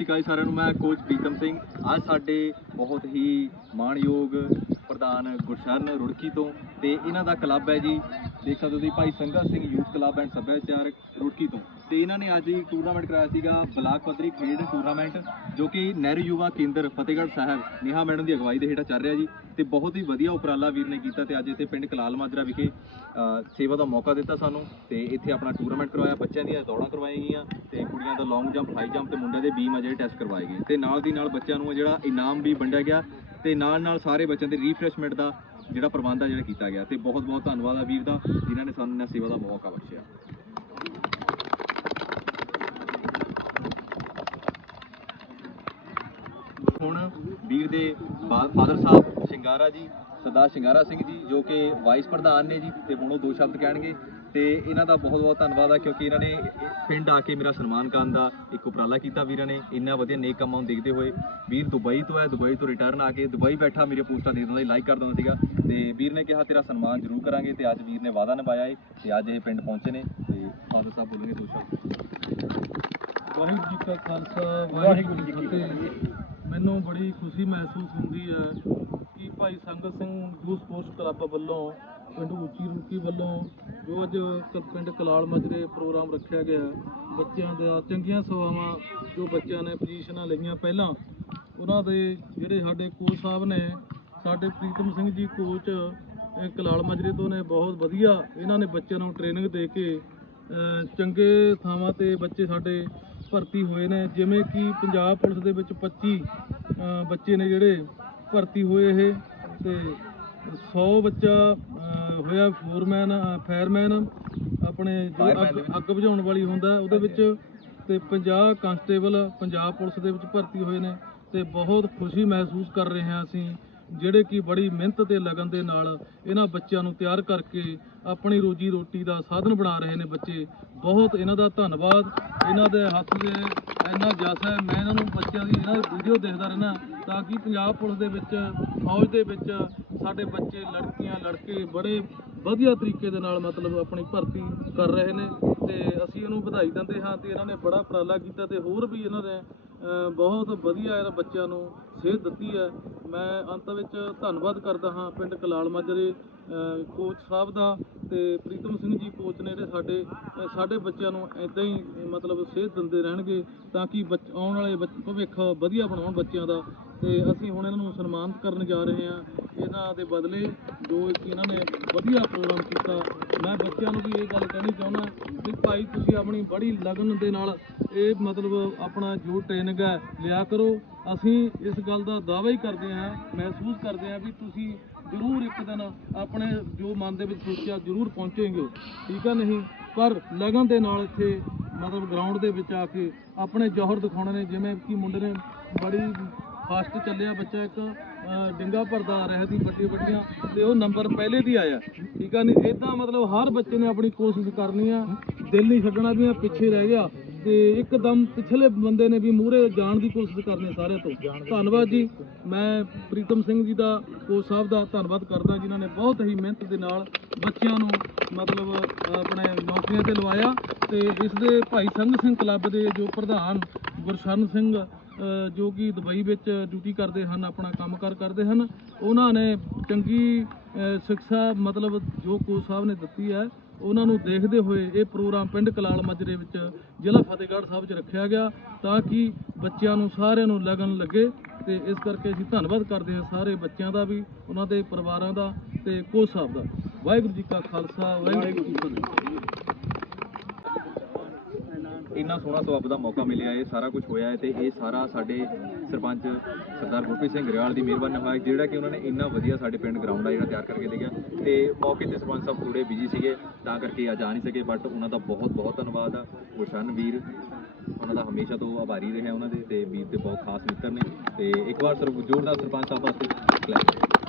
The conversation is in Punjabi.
ਸ਼੍ਰੀ ਅਕਾਲ ਜੀ ਸਾਰਿਆਂ ਨੂੰ, ਮੈਂ ਕੋਚ ਪ੍ਰੀਤਮ ਸਿੰਘ। ਅੱਜ ਸਾਡੇ ਬਹੁਤ ਹੀ ਮਾਣਯੋਗ ਪ੍ਰਧਾਨ ਗੁਰਸ਼ਰਨ ਰੁੜਕੀ ਤੋਂ ਤੇ ਇਹਨਾਂ ਦਾ ਕਲੱਬ ਹੈ ਜੀ। ਦੇਖ ਸਕਦੇ ਹੋ ਤੁਸੀਂ ਭਾਈ ਸੰਗਤ ਸਿੰਘ ਯੂਥ ਕਲੱਬ ਐਂਡ ਸੱਭਿਆਚਾਰਕ ਰੁੜਕੀ ਤੋਂ। ਤੇ ਇਹਨਾਂ ਨੇ ਅੱਜ ਹੀ ਟੂਰਨਾਮੈਂਟ ਕਰਾਇਆ ਸੀਗਾ ਬਲਾਕ ਪੱਧਰੀ ਖੇਡ ਟੂਰਨਾਮੈਂਟ ਜੋ ਕਿ ਨਹਿਰੂ ਯੁਵਾ ਕੇਂਦਰ ਫਤਿਹਗੜ੍ਹ ਸਾਹਿਬ ਨੇਹਾ ਮੈਡਮ ਦੀ ਅਗਵਾਈ ਦੇ ਹੇਠਾਂ ਚੱਲ ਰਿਹਾ ਜੀ। ਤੇ ਬਹੁਤ ਹੀ ਵਧੀਆ ਉਪਰਾਲਾ ਵੀਰ ਨੇ ਕੀਤਾ ਤੇ ਅੱਜ ਇੱਥੇ ਪਿੰਡ ਕਲਾਲ ਮਾਜਰਾ ਵਿਖੇ ਸੇਵਾ ਦਾ ਮੌਕਾ ਦਿੱਤਾ ਸਾਨੂੰ। ਤੇ ਇੱਥੇ ਆਪਣਾ ਟੂਰਨਾਮੈਂਟ ਕਰਵਾਇਆ, ਬੱਚਿਆਂ ਦੀਆਂ ਦੌੜਾਂ ਕਰਵਾਈਆਂ ਗਈਆਂ ਤੇ ਕੁੜੀਆਂ ਦਾ ਲੌਂਗ ਜੰਪ ਹਾਈ ਜੰਪ ਤੇ ਮੁੰਡਿਆਂ ਦੇ ਬੀਮ ਆ ਜਿਹੜੇ ਟੈਸਟ ਕਰਵਾਏ ਗਏ। ਤੇ ਨਾਲ ਦੀ ਨਾਲ ਬੱਚਿਆਂ ਨੂੰ ਜਿਹੜਾ ਇਨਾਮ ਵੀ ਵੰਡਿਆ ਗਿਆ ਤੇ ਨਾਲ ਨਾਲ ਸਾਰੇ ਬੱਚਿਆਂ ਦੇ ਰੀਫਰੈਸ਼ਮੈਂਟ ਦਾ ਜਿਹੜਾ ਪ੍ਰਬੰਧ ਆ ਜਿਹੜਾ ਕੀਤਾ ਗਿਆ ਤੇ ਬਹੁਤ ਬਹੁਤ ਧੰਨਵਾਦ ਆ ਵੀਰ ਦਾ, ਜਿਨ੍ਹਾਂ ਨੇ ਸਾਨੂੰ ਇਹਨਾਂ ਸੇਵਾ ਦਾ ਮੌਕਾ ਬਖਸ਼ਿਆ। ਹੁਣ ਵੀਰ ਦੇ ਫਾਦਰ ਸਾਹਿਬ ਸ਼ਿੰਗਾਰਾ ਜੀ, ਸਰਦਾਰ ਸ਼ਿੰਗਾਰਾ ਸਿੰਘ ਜੀ, ਜੋ ਕਿ ਵਾਈਸ ਪ੍ਰਧਾਨ ਨੇ ਜੀ, ਤੇ ਹੁਣ ਉਹ ਦੋ ਸ਼ਬਦ ਕਹਿਣਗੇ। ਤੇ ਇਹਨਾਂ ਦਾ ਬਹੁਤ ਬਹੁਤ ਧੰਨਵਾਦ ਆ ਕਿਉਂਕਿ ਇਹਨਾਂ ਨੇ ਪਿੰਡ ਆ ਕੇ ਮੇਰਾ ਸਨਮਾਨ ਕਰਨ ਦਾ ਇੱਕ ਉਪਰਾਲਾ ਕੀਤਾ ਵੀਰਾਂ ਨੇ। ਇੰਨਾ ਵਧੀਆ ਨੇਕ ਕੰਮਾਂ ਨੂੰ ਦੇਖਦੇ ਹੋਏ ਵੀਰ ਦੁਬਈ ਤੋਂ ਹੈ ਦੁਬਈ ਤੋਂ ਰਿਟਰਨ ਆ ਕੇ ਦੁਬਈ ਬੈਠਾ ਮੇਰੇ ਪੋਸਟਾਂ ਦੇ ਦਿੰਦਾ ਸੀ ਲਾਈਕ ਕਰ ਦਿੰਦਾ ਸੀਗਾ। ਤੇ ਵੀਰ ਨੇ ਕਿਹਾ ਤੇਰਾ ਸਨਮਾਨ ਜ਼ਰੂਰ ਕਰਾਂਗੇ। ਤੇ ਅੱਜ ਵੀਰ ਨੇ ਵਾਅਦਾ ਨਿਭਾਇਆ ਏ ਤੇ ਅੱਜ ਇਹ ਪਿੰਡ ਪਹੁੰਚੇ ਨੇ ਤੇ ਫਾਦਰ ਸਾਹਿਬ ਬੋਲਣਗੇ ਦੋ ਸ਼ਬਦ। ਵਾਹਿਗੁਰੂ ਜੀ ਕਾ ਖਾਲਸਾ ਵਾਹਿਗੁਰੂ ਜੀ ਕੀ ਫਤਿਹ। ਮੈਨੂੰ ਬੜੀ ਖੁਸ਼ੀ ਮਹਿਸੂਸ ਹੁੰਦੀ ਹੈ ਕਿ ਭਾਈ ਸੰਗਤ ਸਿੰਘ ਯੂਥ ਸਪੋਰਟਸ ਕਲੱਬ ਵੱਲੋਂ ਪਿੰਡ ਉੱਚੀ ਰੂਕੀ ਵੱਲੋਂ ਜੋ ਅੱਜ ਕ- ਪਿੰਡ ਕਲਾਲ ਮਜਰੇ ਪ੍ਰੋਗਰਾਮ ਰੱਖਿਆ ਗਿਆ। ਬੱਚਿਆਂ ਦਾ ਚੰਗੀਆਂ ਸੇਵਾਵਾਂ ਜੋ ਬੱਚਿਆਂ ਨੇ ਪੋਜੀਸ਼ਨਾਂ ਲਈਆਂ ਪਹਿਲਾਂ ਉਹਨਾਂ ਦੇ ਜਿਹੜੇ ਸਾਡੇ ਕੋਚ ਸਾਹਿਬ ਨੇ ਸਾਡੇ ਪ੍ਰੀਤਮ ਸਿੰਘ ਜੀ ਕੋਚ ਇਹ ਕਲਾਲ ਮਜਰੇ ਤੋਂ ਨੇ ਬਹੁਤ ਵਧੀਆ ਇਹਨਾਂ ਨੇ ਬੱਚਿਆਂ ਨੂੰ ਟ੍ਰੇਨਿੰਗ ਦੇ ਕੇ ਅ, ਚੰਗੇ ਥਾਵਾਂ ਤੇ ਬੱਚੇ ਸਾਡੇ ਭਰਤੀ ਹੋਏ ਨੇ। ਜਿਵੇਂ ਕਿ ਪੰਜਾਬ ਪੁਲਿਸ ਦੇ ਵਿੱਚ 25 ਅ, ਬੱਚੇ ਨੇ ਜਿਹੜੇ ਭਰਤੀ ਹੋਏ ਇਹ ਤੇ 100 ਬੱਚਾ ਹੋਇਆ ਫੋਰਮੈਨ ਫਾਇਰਮੈਨ ਆਪਣੇ ਜੋ ਅੱਗ ਬੁਝਾਉਣ ਵਾਲੀ ਹੁੰਦਾ ਉਹਦੇ ਵਿੱਚ ਤੇ 50 ਕਾਂਸਟੇਬਲ ਪੰਜਾਬ ਪੁਲਿਸ ਦੇ ਵਿੱਚ ਭਰਤੀ ਹੋਏ ਨੇ ਤੇ ਬਹੁਤ ਖੁਸ਼ੀ ਮਹਿਸੂਸ ਕਰ ਰਹੇ ਹਾਂ ਅਸੀਂ ਜਿਹੜੇ ਕਿ ਬੜੀ ਮਿਹਨਤ ਤੇ ਲਗਨ ਦੇ ਨਾਲ ਇਹਨਾਂ ਬੱਚਿਆਂ ਨੂੰ ਤਿਆਰ ਕਰਕੇ ਆਪਣੀ ਰੋਜੀ ਰੋਟੀ ਦਾ ਸਾਧਨ ਬਣਾ ਰਹੇ ਨੇ ਬੱਚੇ। ਬਹੁਤ ਇਹਨਾਂ ਦਾ ਧੰਨਵਾਦ ਇਹਨਾਂ ਦੇ ਹੱਥ ਦੇ ਇੰਨਾ ਜਸ ਹੈ। ਮੈਂ ਇਹਨਾਂ ਨੂੰ ਬੱਚਿਆਂ ਦੀ ਇਹਨਾਂ ਦੀ ਵੀਡੀਓ ਦੇਖਦਾ ਰਹਿਣਾ ਤਾਂ ਕਿ ਪੰਜਾਬ ਪੁਲਿਸ ਦੇ ਵਿੱਚ ਫੌਜ ਦੇ ਵਿੱਚ ਸਾਡੇ ਬੱਚੇ, ਲੜਕੀਆਂ, ਲੜਕੇ ਬੜੇ ਵਧੀਆ ਤਰੀਕੇ ਦੇ ਨਾਲ ਮਤਲਬ ਆਪਣੀ ਭਰਤੀ ਕਰ ਰਹੇ ਨੇ ਤੇ ਅਸੀਂ ਇਹਨੂੰ ਵਧਾਈ ਦਿੰਦੇ ਹਾਂ ਤੇ ਇਹਨਾਂ ਨੇ ਬੜਾ ਉਪਰਾਲਾ ਕੀਤਾ ਤੇ ਹੋਰ ਵੀ ਇਹਨਾਂ ਨੇ ਬਹੁਤ ਵਧੀਆ ਇਹਨਾਂ ਬੱਚਿਆਂ ਨੂੰ ਸੇਧ ਦਿੱਤੀ ਹੈ। ਮੈਂ ਅੰਤ ਵਿੱਚ ਧੰਨਵਾਦ ਕਰਦਾ ਹਾਂ ਪਿੰਡ ਕਲਾਲ ਮਾਜਰੇ ਕੋਚ ਸਾਹਿਬ ਦਾ ਤੇ ਪ੍ਰੀਤਮ ਸਿੰਘ ਜੀ ਕੋਚ ਨੇ ਜਿਹੜੇ ਸਾਡੇ ਸਾਡੇ ਬੱਚਿਆਂ ਨੂੰ ਇਦਾਂ ਹੀ ਮਤਲਬ ਸੇਧ ਦਿੰਦੇ ਰਹਿਣਗੇ ਤਾਂ ਕਿ ਬੱਚ- ਆਉਣ ਵਾਲੇ ਬੱਚ- ਭਵਿੱਖ ਵਧੀਆ ਬਣਾਉਣ ਬੱਚਿਆਂ ਦਾ ਤੇ ਅਸੀਂ ਹੁਣ ਇਹਨਾਂ ਨੂੰ ਸਨਮਾਨਿਤ ਕਰਨ ਜਾ ਰਹੇ ਹਾਂ। ਇਹਨਾਂ ਦੇ ਬਦਲੇ ਜੋ ਇੱਕ ਇਹਨਾਂ ਨੇ ਵਧੀਆ ਪ੍ਰੋਗਰਾਮ ਕੀਤਾ। ਮੈਂ ਬੱਚਿਆਂ ਨੂੰ ਵੀ ਇਹ ਗੱਲ ਕਹਿਣੀ ਚਾਹੁੰਦਾ ਕਿ ਭਾਈ ਤੁਸੀਂ ਆਪਣੀ ਬੜੀ ਲਗਨ ਦੇ ਨਾਲ ਇਹ ਮਤਲਬ ਆਪਣਾ ਜੋ ਟ੍ਰੇਨਿੰਗ ਹੈ ਲਿਆ ਕਰੋ। ਅਸੀਂ ਇਸ ਗੱਲ ਦਾ ਦਾਅਵਾ ਹੀ ਕਰਦੇ ਹਾਂ, ਮਹਿਸੂਸ ਕਰਦੇ ਹਾਂ ਵੀ ਤੁਸੀਂ ਜ਼ਰੂਰ ਇੱਕ ਦਿਨ ਆਪਣੇ ਜੋ ਮਨ ਦੇ ਵਿੱਚ ਸੋਚਿਆ ਜ਼ਰੂਰ ਪਹੁੰਚੋਗੇ। ਠੀਕ ਹੈ ਨਹੀਂ? ਪਰ ਲਗਨ ਦੇ ਨਾਲ ਇੱਥੇ ਮਤਲਬ ਗਰਾਊਂਡ ਦੇ ਵਿੱਚ ਆ ਕੇ ਆਪਣੇ ਜ਼ੋਹਰ ਦਿਖਾਉਣੇ ਨੇ, ਜਿਵੇਂ ਕਿ ਮੁੰਡੇ ਨੇ ਬੜੀ ਫਾਸਟ ਚੱਲਿਆ ਬੱਚਾ ਇੱਕ ਡਿੰਗਾ ਭਰਦਾ ਆ ਰਿਹਾ ਸੀ, ਵੱਡੀਆਂ ਵੱਡੀਆਂ, ਤੇ ਉਹ ਨੰਬਰ ਪਹਿਲੇ ਦੀ ਆਇਆ। ਠੀਕ ਆ ਨਹੀਂ ਇਦਾਂ ਮਤਲਬ ਹਰ ਬੱਚੇ ਨੇ ਆਪਣੀ ਕੋਸ਼ਿਸ਼ ਕਰਨੀ ਆ, ਦਿਲ ਨਹੀਂ ਛੱਡਣਾ ਵੀ ਮੈਂ ਪਿੱਛੇ ਰਹਿ ਗਿਆ। ਤੇ ਇੱਕਦਮ ਪਿਛਲੇ ਬੰਦੇ ਨੇ ਵੀ ਮੂਹਰੇ ਜਾਣ ਦੀ ਕੋਸ਼ਿਸ਼ ਕਰਨੀ ਸਾਰਿਆਂ ਤੋਂ। ਧੰਨਵਾਦ ਜੀ। ਮੈਂ ਪ੍ਰੀਤਮ ਸਿੰਘ ਜੀ ਦਾ, ਕੋਚ ਸਾਹਿਬ ਦਾ ਧੰਨਵਾਦ ਕਰਦਾ, ਜਿਨ੍ਹਾਂ ਨੇ ਬਹੁਤ ਹੀ ਮਿਹਨਤ ਦੇ ਨਾਲ ਬੱਚਿਆਂ ਨੂੰ ਮਤਲਬ ਆਪਣੇ ਨੌਕਰੀਆਂ ਤੇ ਲਵਾਇਆ। ਤੇ ਇਸ ਦੇ ਭਾਈ ਸੰਘ ਸਿੰਘ ਕਲੱਬ ਦੇ ਜੋ ਪ੍ਰਧਾਨ ਗੁਰਸ਼ਰਨ ਸਿੰਘ ਜੋ ਕਿ ਦੁਬਈ ਵਿੱਚ ਡਿਊਟੀ ਕਰਦੇ ਹਨ ਆਪਣਾ ਕੰਮਕਾਰ ਕਰਦੇ ਹਨ ਉਹਨਾਂ ਨੇ ਚੰਗੀ ਅ, ਸਿੱਖਿਆ ਮਤਲਬ ਜੋ ਕੋਚ ਸਾਹਿਬ ਨੇ ਦਿੱਤੀ ਹੈ ਉਹਨਾਂ ਨੂੰ ਦੇਖਦੇ ਹੋਏ ਇਹ ਪ੍ਰੋਗਰਾਮ ਪਿੰਡ ਕਲਾਲ ਮਜਰੇ ਵਿੱਚ ਜ਼ਿਲ੍ਹਾ ਫਤਿਹਗੜ੍ਹ ਸਾਹਿਬ 'ਚ ਰੱਖਿਆ ਗਿਆ ਤਾਂ ਕਿ ਬੱਚਿਆਂ ਨੂੰ ਸਾਰਿਆਂ ਨੂੰ ਲਗਨ ਲੱਗੇ ਤੇ ਇਸ ਕਰਕੇ ਅਸੀਂ ਧੰਨਵਾਦ ਕਰਦੇ ਹਾਂ ਸਾਰੇ ਬੱਚਿਆਂ ਦਾ ਵੀ ਉਹਨਾਂ ਦੇ ਪਰਿਵਾਰਾਂ ਦਾ ਤੇ ਕੋਚ ਸਾਹਿਬ ਦਾ। ਵਾਹਿਗੁਰੂ ਜੀ ਕਾ ਖਾਲਸਾ ਵਾਹਿਗੁਰੂ ਜੀ ਕੀ ਫਤਿਹ। ਇੰਨਾ ਸੋਹਣਾ ਸਵਾਬ ਦਾ ਮੌਕਾ ਮਿਲਿਆ, ਇਹ ਸਾਰਾ ਕੁਝ ਹੋਇਆ ਹੈ ਤੇ ਇਹ ਸਾਰਾ ਸਾਡੇ ਸਰਪੰਚ ਸਰਦਾਰ ਗੁਰਪ੍ਰੀਤ ਸਿੰਘ ਗਰੇਵਾਲ ਦੀ ਮਿਹਰਬਾਨੀ ਹੋਇਆ ਜਿਹੜਾ ਕਿ ਉਹਨਾਂ ਨੇ ਇੰਨਾ ਵਧੀਆ ਸਾਡੇ ਪਿੰਡ ਗਰਾਊਂਡ ਆ ਜਿਹੜਾ ਤਿਆਰ ਕਰਕੇ ਦੇ ਗਿਆ ਤੇ ਮੌਕੇ ਤੇ ਸਰਪੰਚ ਸਾਹਿਬ ਥੋੜੇ ਬਿਜ਼ੀ ਸੀਗੇ, ਤਾਂ ਕਰਕੇ ਅੱਜ ਆ ਨਹੀਂ ਸਕੇ ਬਟ ਉਹਨਾਂ ਦਾ ਬਹੁਤ ਬਹੁਤ ਧੰਨਵਾਦ ਆ ਗੁਰਸ਼ਨ ਵੀਰ, ਉਹਨਾਂ ਦਾ ਹਮੇਸ਼ਾ ਤੋਂ ਆਭਾਰੀ ਰਿਹਾ ਉਹਨਾਂ ਦੇ ਤੇ ਵੀਰ ਦੇ ਬਹੁਤ ਖਾਸ ਮਿੱਤਰ ਨੇ ਤੇ ਇੱਕ ਵਾਰ ਸਰ ਜ਼ੋਰਦਾਰ ਸਰਪੰਚ ਸਾਹਿਬ ਵਾਸਤੇ clap।